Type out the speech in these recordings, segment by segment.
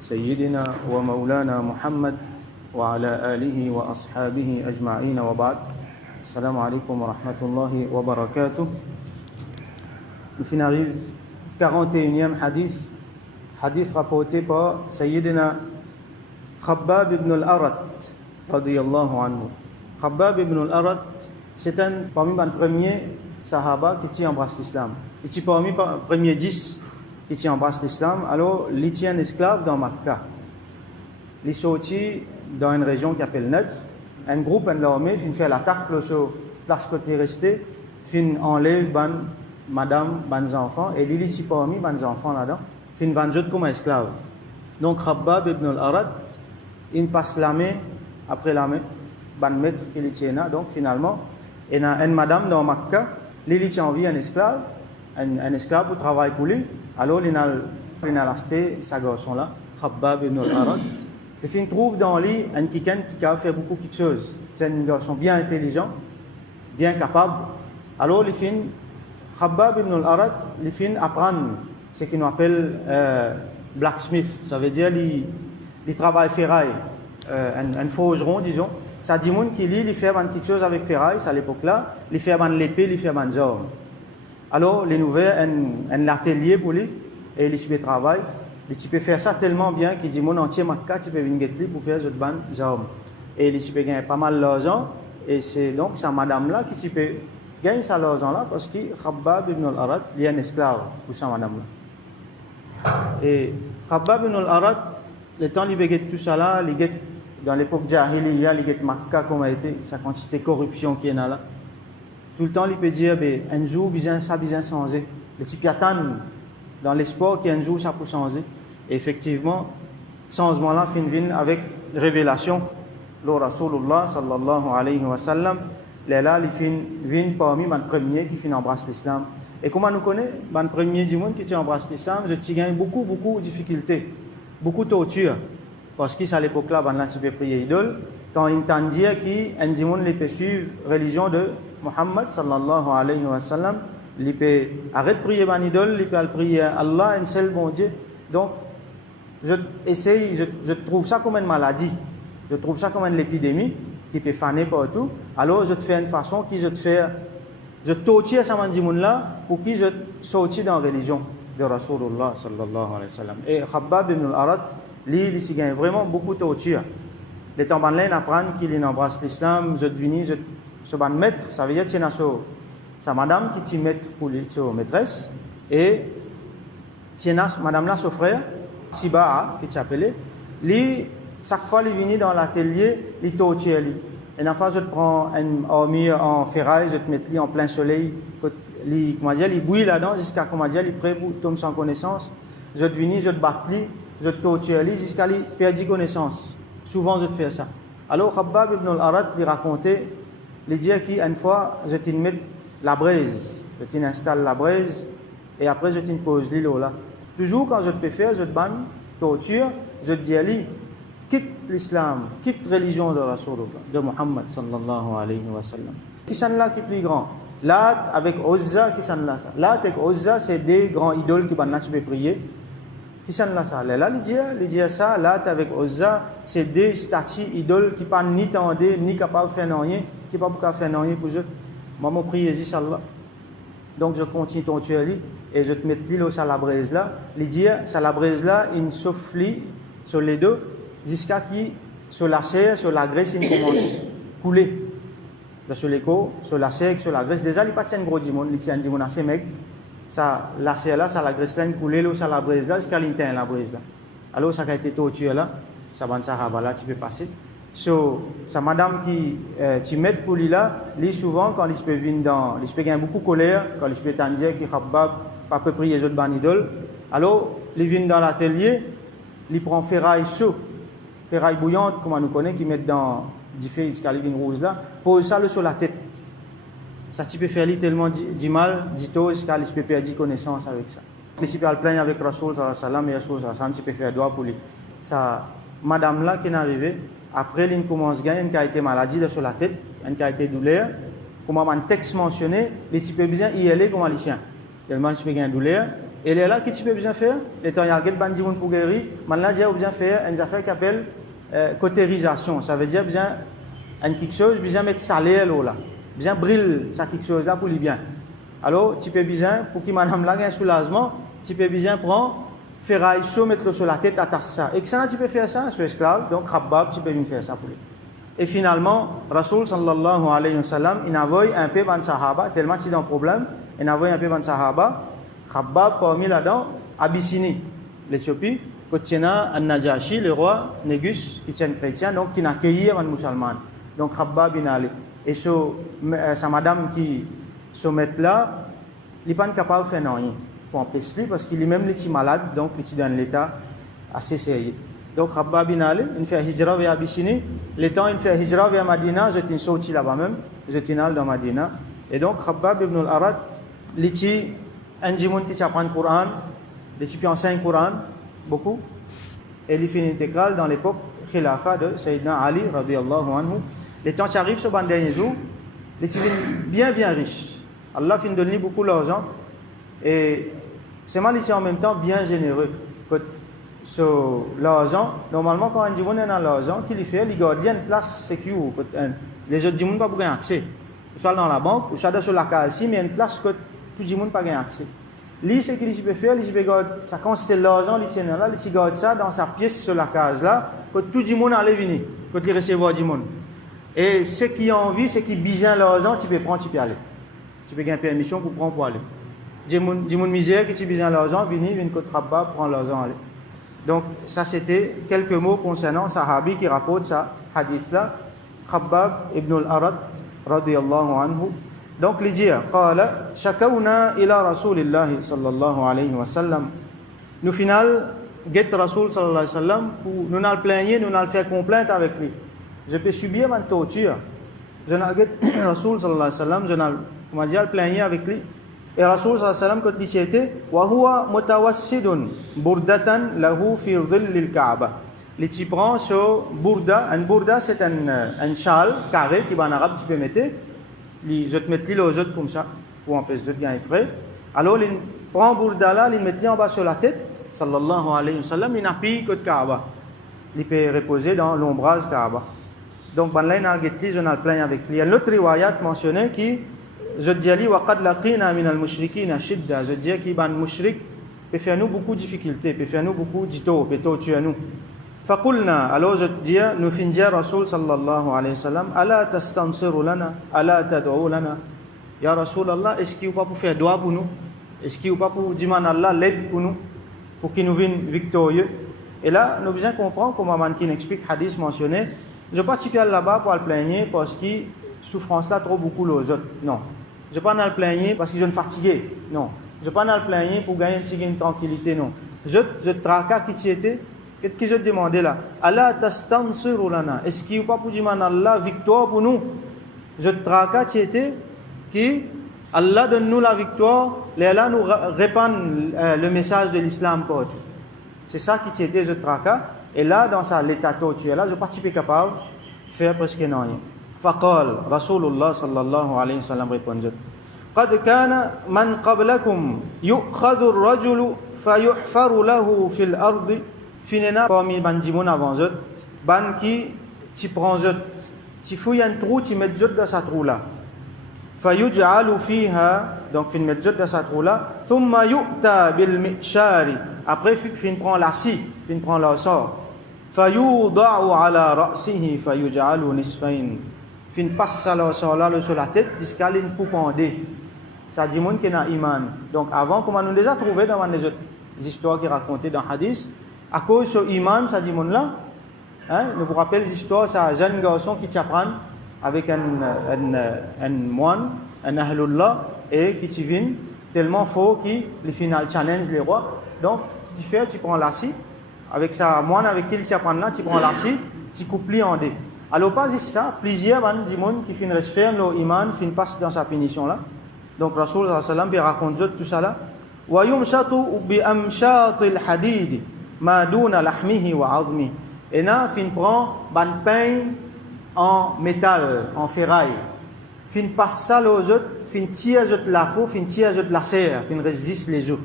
سيدنا ومولانا محمد وعلى آله وأصحابه أجمعين وبعد. السلام عليكم ورحمة الله وبركاته. Nous finissons 41e hadith rapporté par Sayyidina Khabbab ibn al-Arat radiyallahu anhu. Khabbab ibn al-Arat, c'est un parmi les premiers sahaba qui embrassent l'islam. Il est parmi les premiers 10 qui embrassent l'islam. Alors, il tient un esclave dans Makkah. Il est sorti dans une région qui s'appelle Najd. Un groupe de l'armée fait l'attaque sur la place côté restée, enlève madame, les enfants, et il est parmi les enfants là-dedans, il vend comme esclave. Donc, Khabbab ibn al-Arat, il passe la main après la main, le maître qui tient là. Donc, finalement, il y a une madame dans Makkah, il tient en vie un esclave pour travailler pour lui. Alors, il a acheté ce garçon-là, Khabbab ibn al-Arat. Et il trouve dans lui un quelqu'un qui a fait beaucoup de choses. C'est un garçon bien intelligent, bien capable. Alors, Khabbab ibn al-Arat, il apprend ce qu'on appelle blacksmith. Ça veut dire il travaille ferraille, un forgeron, disons. Ça dit qu'il fait quelque chose avec ferraille, à l'époque-là. Il fait l'épée, il fait des armes. Alors, les nouvelles, un atelier pour lui, et il travaille. Et tu peux faire ça tellement bien qu'il dit mon entier Makkah, tu peux venir pour faire des armes. Et il peut gagner pas mal d'argent. Et c'est donc sa madame-là qui tu peux gagner ça l'argent-là parce que Khabbab ibn al-Arat, il est un esclave pour sa madame-là. Et Khabbab ibn al-Arat, le temps il gagne tout ça là, il gagne dans l'époque Jahiliya, il gagne Makkah, comme a été sa quantité de corruption qui est là. Tout le temps, il peut dire un jour, ça a besoin de changer. Le type attend dans l'espoir qu'un jour, ça peut changer. Et effectivement, changement là vient avec révélation. Le Rasulullah sallallahu alayhi wa sallam, là, il vient parmi les premiers qui embrassent l'islam. Et comment nous connaissons les premiers du monde qui embrassent l'islam, je gagne beaucoup de difficultés, beaucoup de torture. Parce qu'à l'époque-là, tu peux prier idole. Quand il entend dire qu'un monde peut suivre la religion de Muhammad sallallahu alayhi wa sallam, il peut arrêter de prier ban idole, il peut prier Allah, un seul bon Dieu. Donc, je trouve ça comme une maladie, je trouve ça comme une épidémie qui peut faner partout. Alors, je te fais une façon qui je torture ces gens-là pour qu'ils sortent dans la religion de Rasulullah sallallahu alayhi wa sallam. Et Khabbab ibn al-Arat, lui, il gagne vraiment beaucoup de torture. Les Tambanlènes apprennent qu'il embrasse l'islam, je deviens ce ban maître, ça veut dire que c'est sa madame qui t'y met pour sa maîtresse, et c'est madame là, son frère, Siba'a, qui t'appelait, lui, chaque fois qu'il vient dans l'atelier, il torture lui. Et une fois, je te prends une armure en ferraille, je te mets lui en plein soleil, il bouille là-dedans jusqu'à, il est prêt pour tomber sans connaissance. Je te viens, je te bats lui, je te torture lui jusqu'à lui perdre connaissance. Souvent, je te fais ça. Alors, Khabbab ibn al-Arat lui racontait, il dit qu'une fois, je te mets la braise, je t'installe la braise, et après, je te pose l'îlot là. Toujours, quand je te peux faire, je te banne, torture, je te dis à lui, quitte l'islam, quitte la religion de Rasulullah, de Muhammad sallallahu alayhi wa sallam. Qui sont là qui est plus grand? Lat avec Uzza, qui sont là ça? Lat avec Uzza, c'est des grands idoles qui banna tu peux prier. Qui sont là ça? Là, il dit ça, Lat avec Uzza, c'est des statues idoles qui ne sont ni tendées, ni capables de faire rien, qui ne sont pas faire rien pour eux. Moi, je prie Jésus, Allah. Donc, je continue ton tuer et je te mets l'île sur la braise là. Il dit, sur la braise là, il souffle sur les deux, jusqu'à qui, sur la chair, sur la graisse, il commence à couler. Sur l'écho, sur la chair, sur la graisse. Déjà, il n'y a pas de gros dimon, il y a un dimon assez mec. Ça, la chair là, ça la graisse là, il coule sur la braise là, jusqu'à l'intérieur la braise là. Alors, ça a été torturé là, ça va là, tu peux passer. Sa madame qui tu mets pour lui là, lui souvent quand il peut venir dans, il peut gagner beaucoup de colère, quand il peut dire qu'il Khabbab pas peu prier les autres banidol. Alors, il vient dans l'atelier, il prend ferraille chaud, ferraille bouillante, comme on nous connaît, qui met dans du feu jusqu'à l'ivine rouge là, pose ça sur la tête. Ça tu peux faire lui tellement du mal, du tôt, jusqu'à il peut perdre connaissance avec ça. Mais si tu peux le plaindre avec Rasoul sallallahu alayhi wa sallam, et Rasoul sallallahu alayhi wa sallam, tu peux faire droit pour lui. Ça, madame là qui est arrivée, après, il commence à gagner une qualité maladie sur la tête, une qualité douleur. Comme un texte mentionné, les types bien y aller comme un lycéen. Tellement tu peux gagner douleur. Et là, qu'est-ce que tu peux bien faire? Les temps, il y a quelques bandits pour guérir. Maintenant, il y a bien faire une affaire qui s'appelle cotérisation. Ça veut dire bien quelque chose, bien mettre salaire là. Bien brille ça quelque chose là pour lui bien. Alors, tu peux bien, pour que madame là ait un soulagement, tu peux bien prendre ferraille chaud, mettre sur la tête, attacher ça. Et que ça, tu peux faire ça, sur esclave, donc Khabbab, tu peux bien faire ça pour lui. Et finalement, Rasoul sallallahu alayhi wa sallam, il envoie un peu de sahaba, tellement qu'il y a un problème, il envoie un peu de sahaba, Khabbab parmi là-dedans, Abyssinie, l'Éthiopie, côté An-Najashi, le roi Négus, qui tient chrétien, donc qui n'a accueilli un musulman. Donc Khabbab bin Ali. Et sa madame qui se met là, il n'est pas capable de faire rien pour empêcher lui, parce qu'il est même malade, donc il est dans l'état assez sérieux. Donc Khabbab bin Ali, il fait hijra vers Abyssinie. Le temps il fait hijra vers Madina, je suis sorti là-bas même, je suis allé dans Madina. Et donc Khabbab ibn al-Arat, il est un jimoun qui apprend le Coran, il enseigne le Coran, beaucoup. Et il fait une intégrale dans l'époque Khilafa de Sayyidina Ali, radiyallahu anhu. Les temps qui arrivent sur le dernier jour, il est bien riche. Allah fin donne beaucoup d'argent. Et c'est mal ici en même temps bien généreux. Sur l'argent, normalement quand un jimoun est dans l'argent, qu'il fait, il garde une place sécure. Les autres jimoun n'ont pas accès. Soit dans la banque, ou soit sur la case, mais il y a une place que tout le monde n'a pas accès. Lui, ce qu'il peut faire, il peut garder ça, quand c'était l'argent, il tient là, il garde ça dans sa pièce sur la case là, que tout le monde allait venir, quand il recevoir du monde. Et ceux qui ont envie, ceux qui besoin l'argent, tu peux prendre, tu peux aller. Tu peux gagner permission pour prendre pour aller. Du monde misère qui a besoin l'argent, venir côté Khabbab, prendre l'argent, aller. Donc, ça c'était quelques mots concernant Sahabi qui rapporte ça, hadith là, Khabbab ibn al-Arat, radiyallahu anhu. Donc, il dit, qala, shakawna ila rasulillahi sallallahu alayhi wa sallam. Nous, final, get Rasul sallallahu alayhi wa sallam, pour nous n'allons plaigner, nous n'allons faire complainte avec lui. Je peux subir ma torture. Je n'allons get Rasul sallallahu alayhi wa sallam, je n'allons, comment dire, plaigner avec lui. Et Rasul sallallahu alayhi wa sallam, quand il était, wa huwa mutawassidun burdatan lahu fi dhillil Kaaba. Les tu prends sur burda. Un burda, c'est un châle carré qui, en arabe, tu peux mettre. Je te mets l'île aux autres comme ça, pour empêcher de gagner frais. Alors, il prend burda là, il met en bas sur la tête, sallallahu alayhi wa sallam, il appuie côté Kaaba. Il peut reposer dans l'ombrage Kaaba. Donc, ben là, il a je n'ai plein avec lui. Il y a une autre riwayat mentionnée qui, je dis, wa qad laqina min al-mushrikina shidda. Je dis qu'il ban mushrik peut faire nous beaucoup de difficultés, peut faire nous beaucoup d'ito, peut tuer nous. فقلنا alors je dis nous fin dire Rasul sallallahu alayhi wa sallam ala tastansiru lana ala tad'u lana ya Rasul Allah est-ce qu'il ou pas pour faire doigt pour nous est-ce qu'il ou pas pour dire Allah l'aide pour nous pour qu'il nous vienne victorieux et là nous besoin comprendre comme Mankin explique hadith mentionné je pas typer là-bas pour le plaigner parce que souffrance là trop beaucoup les autres non je pas le plaigner parce que je suis fatigué non je pas le plaigner pour gagner une tranquillité non je tracas qui tu étais. Qu'est-ce que je demandais là? Allah tastansiru lana. Est-ce qu'il n'y a pas pour dire Allah victoire pour nous? Je tracas qui était qui Allah donne-nous la victoire, et Allah nous répand le message de l'islam pour tout. C'est ça qui était je tracas. Et là, dans ça, l'état tu es là, je ne suis pas capable de faire presque rien. Faqal, Rasulullah sallallahu alayhi wa sallam répondit. قد كان من قبلكم يؤخذ الرجل فيحفر له في الأرض Finena parmi bandimoun avant eux, ban qui tu prends eux, tu fouilles un trou, tu mets eux dans sa trou là. Fayuj'alu fiha, donc fin mettre eux dans sa trou là. Thumma yu'ta bil mi'shari. Après fin prend la scie, fin prend la sort. Fayuda'u ala ra'sihi fayuj'alu nisfayn. Fin passe ça la sort là sur la tête, jusqu'à une coupe en deux. Ça dit moun qui n'a iman. Donc avant comment nous les a trouvés dans les autres histoires qui racontaient dans hadith. À cause de iman, ça dit mon là, hein, nous vous rappelez les histoires, c'est un jeune garçon qui t'apprend avec un moine, un ahlullah, et qui t'y vient tellement fort qu'il final challenge les rois. Donc, tu fais, tu prends la scie, avec sa moine avec qui il s'apprend là, tu prends la scie, tu coupes en deux. Alors, pas juste ça, plusieurs gens qui finissent faire leur iman, finissent passer dans sa punition là. Donc, Rasul sallallahu alayhi wa sallam raconte tout ça là. Wa yumshatu bi amshatil hadid. Madouna lahmihi wa azmi. Et là, fin prend ban pain en métal, en ferraille. Fin passe ça aux autres, fin tire la peau, fin tire la serre, fin résiste les os.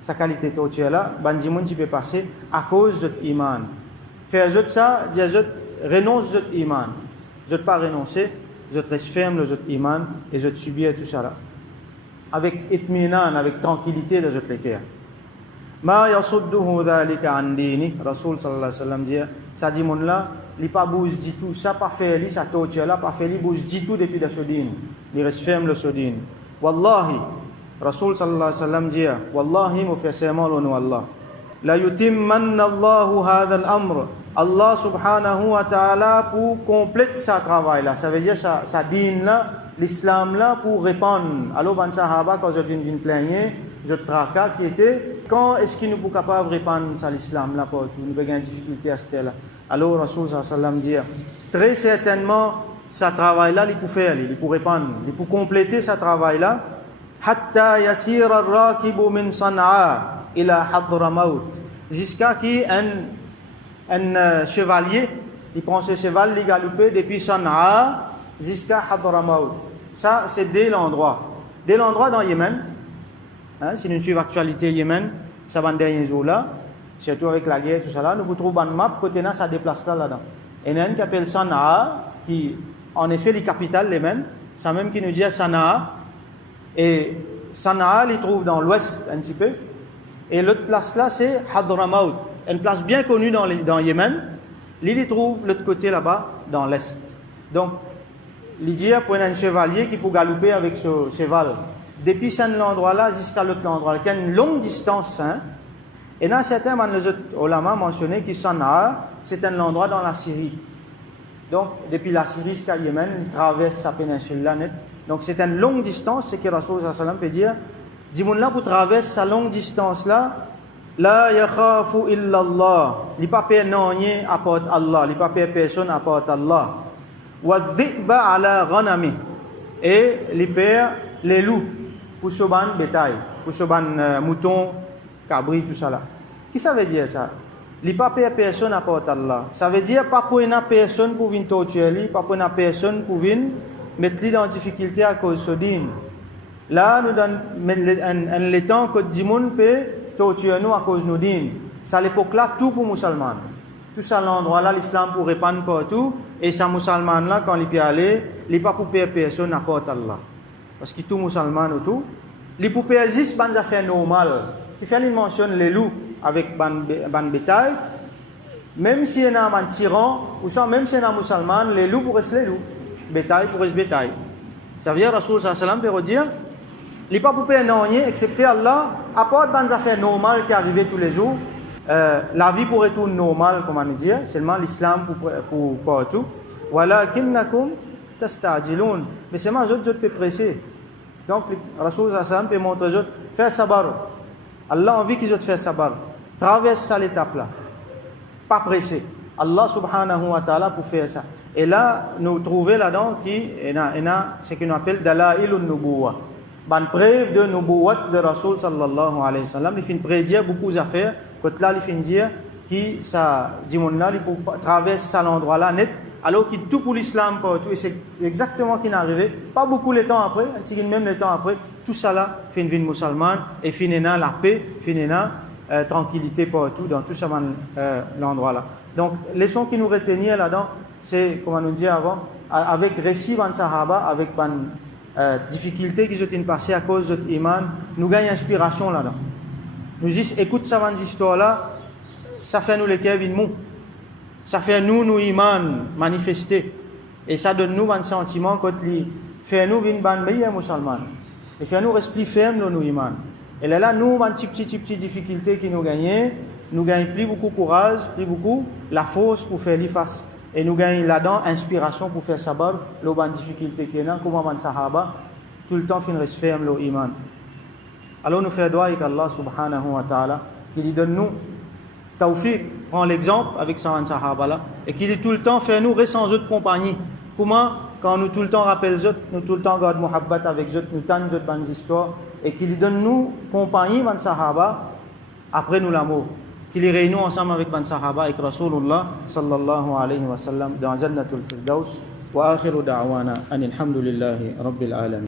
sa qualité torture là, ban dimoun qui peut passer à cause de iman. Faire zot ça, dire zot renonce zot iman. Zot pas renoncer, zot reste ferme le zot iman et zot subir tout ça là. Avec itminan, avec tranquillité de zot les cœurs. Ma yasudduhu dhalika an dini, Rasul sallallahu alayhi wa sallam dit, ça dit mon là, il pas bouge du tout, ça pas fait li, ça torture là, pas fait li bouge du tout depuis le sodin. Il reste ferme le sodin. Wallahi, Rasul sallallahu alayhi wa sallam dit, Wallahi, mu fait serment l'onu Allah. La yutimmanna Allahu hadha al-amr. Allah subhanahu wa ta'ala pour compléter sa travail là. Ça veut dire sa dîne là, l'islam là pour répandre. Alors, ban sahaba, quand je viens plaigner, je tracas qui était, quand est-ce qu'il nous peut capable de répandre ça l'islam là pour tout? Nous avons une difficulté à ce là. Alors, Rasul sallallahu alayhi wa sallam dit, très certainement, sa travail là, il peut faire, il peut répandre, il peut compléter sa travail là. Hatta yasir ar-rakibu min Sana'a ila Hadramaut. Jusqu'à qui un chevalier, il prend ce cheval, il galope depuis Sana'a jusqu'à Hadramaut. Ça, c'est dès l'endroit. Dès l'endroit dans Yémen, hein, si nous suivons l'actualité Yémen, ça va dernier jour là, surtout avec la guerre, tout ça là, nous trouvons une map, côté là, ça déplace là-dedans. Et il y a un qui appelle Sana'a, qui, en effet, les capitales, les mêmes, ça même qui nous dit Sana'a. Et Sana'a, il trouve dans l'ouest un petit peu. Et l'autre place là, c'est Hadramaut, une place bien connue dans Yémen. Il trouve l'autre côté là-bas, dans l'est. Donc, il dit pour un chevalier qui peut galoper avec ce cheval. Depuis cet endroit-là jusqu'à l'autre endroit, il y a une longue distance. Hein? Et dans certains ulama mentionné que Sana'a, c'est un endroit dans la Syrie. Donc, depuis la Syrie jusqu'à Yémen, il traverse sa péninsule là net. Donc, c'est une longue distance, c'est que Rasul sallallahu alayhi wa sallam peut dire. Dis-moi là pour traverser sa longue distance là, la yakhafu illa Allah. Il n'y a pas peur non rien à part Allah, il n'y a pas peur personne à part Allah. Wa dhi'ba ala ghanami. Et il perd les loups pour ce ban bétail, pour ce ban mouton, cabri, tout ça là. Qu'est-ce que ça veut dire ça? Il n'y a pas peur personne à part Allah. Ça veut dire pas pour une personne pour venir torturer, pas pour une personne pour venir mettre lui en difficulté à cause de din. Là, nous donne un temps que Dimoun peut torturer nous à cause de nos dîmes. C'est à l'époque là, tout pour musulmans. Tout ça, l'endroit là, l'islam pour répandre partout. Et ça, musulman là, quand il peut aller, il n'est pas pour payer personne à part Allah. Parce que tout musulman ou tout, il peut payer juste des affaires normales. Il fait une mention les loups avec ban bétail. Même si il y a un tyran, ou soit même si il y a un musulman, les loups pour rester les loups. Bétail pour rester bétail. Ça veut dire, Rasul sallallahu alayhi wa sallam peut dire, il n'est pas pour payer non rien, excepté Allah, à part des affaires normales qui arrivent tous les jours. La vie pourrait être normale, comme on dit, seulement l'islam pour tout. Walakinnakum tasta'jilun. Mais seulement les autres peuvent presser. Donc, Rasul sallallahu alayhi wa sallam peut montrer aux autres, faire sabar. Allah a envie qu'ils autres fassent sabar. Traverse ça l'étape là. Pas pressé. Allah subhanahu wa ta'ala pour faire ça. Et là, nous trouvons là-dedans ce qu'on appelle Dalailun Nubuwa. Une preuve de Nubuwat de Rasul sallallahu alayhi wa sallam. Il fait prédire beaucoup d'affaires. Quand là, il fait dire que ça, là, il traverse à l'endroit là net. Alors qu'il tout pour l'islam partout. Et c'est exactement ce qui est arrivé. Pas beaucoup de temps après, même le temps après. Tout ça là, fait une vie musulmane. Et finira la paix, finira tranquillité partout dans tout ça l'endroit là. Donc, leçon qui nous retenir là-dedans, c'est, comme on nous dit avant, avec récit de Sahaba, avec difficultés qui ont passées à cause de l'iman, nous gagnons inspiration là-dedans. Nous disons, écoute ça, cette histoire-là, ça fait nous les cœurs mou. Ça fait nous iman manifester. Et ça donne nous un sentiment quand il fait nous une bonne meilleure musulmane. Et fait nous rester ferme dans nous iman. Et là, nous, une petite difficulté qui nous gagnons plus beaucoup de courage, plus beaucoup la force pour faire les face. Et nous gagnons là-dedans inspiration pour faire sabar, les difficultés qu'il y a, comme les sahaba, tout le temps, fin reste ferme le iman. Alors nous faisons doigt avec Allah subhanahu wa ta'ala, qui lui donne nous tawfiq, prend l'exemple avec sa sahaba là, et qui dit tout le temps, fait nous rester sans autre compagnie. Comment? Quand nous tout le temps rappelons les autres, nous tout le temps gardons muhabbat avec eux, nous tannons les autres bonnes histoires, et qui lui donne nous compagnie, les sahaba, après nous l'amour. Qui les réunit ensemble avec les sahaba, avec Rasulullah sallallahu alayhi wa sallam, dans Jannatul Firdaus. Wa akhiru da'wana anil hamdulillahi rabbil alamin.